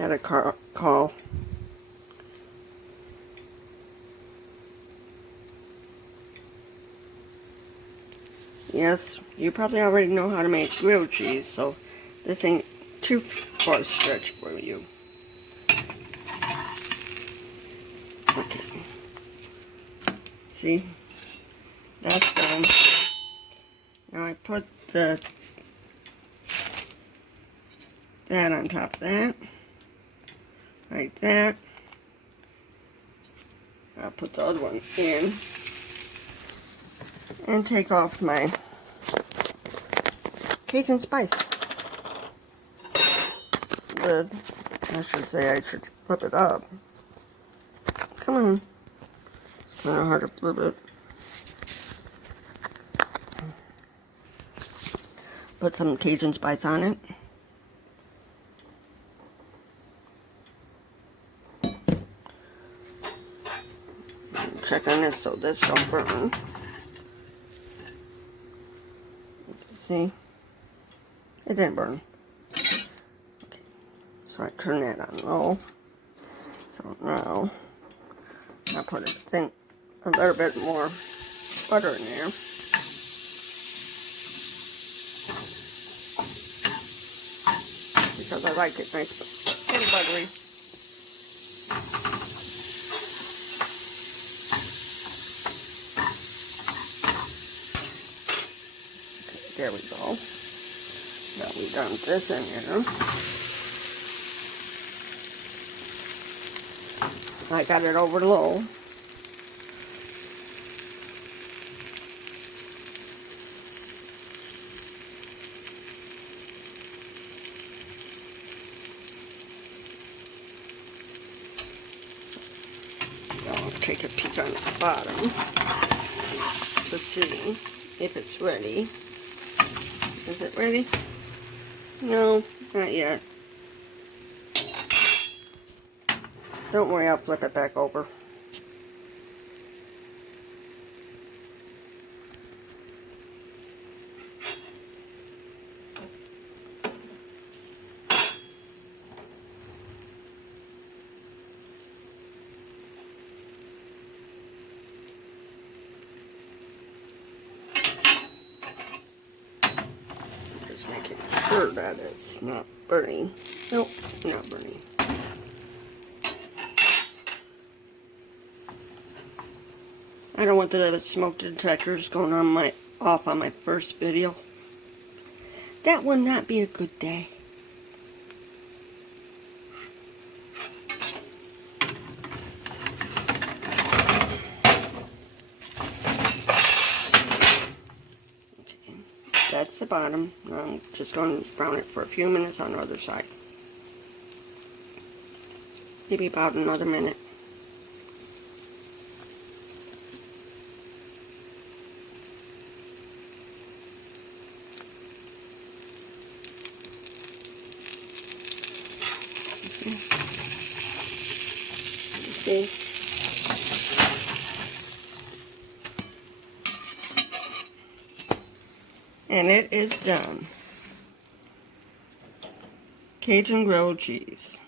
had a call. Yes, you probably already know how to make grilled cheese, so this ain't too far a stretch for you. Okay. See? That's done. Now I put that on top of that. Like that. I'll put the other one in. And take off my Cajun spice lid. I should say I should flip it up. Come on. It's kind of hard to flip it. Put some Cajun spice on it. Check on this so this don't burn. See? It didn't burn. Okay. So I turn that on low. So now I'll put a little bit more butter in there. Because I like it nice and buttery. Okay, there we go. Now we dump this in here. I got it over low. I'll take a peek on the bottom to see if it's ready. Is it ready? No, not yet. Don't worry, I'll flip it back over. Just making sure that it's not burning. Nope, not burning. I don't want the smoke detectors going off on my first video. That would not be a good day. Okay, that's the bottom. I'm just going to brown it for a few minutes on the other side. Maybe about another minute. See? And it is done. Cajun grilled cheese.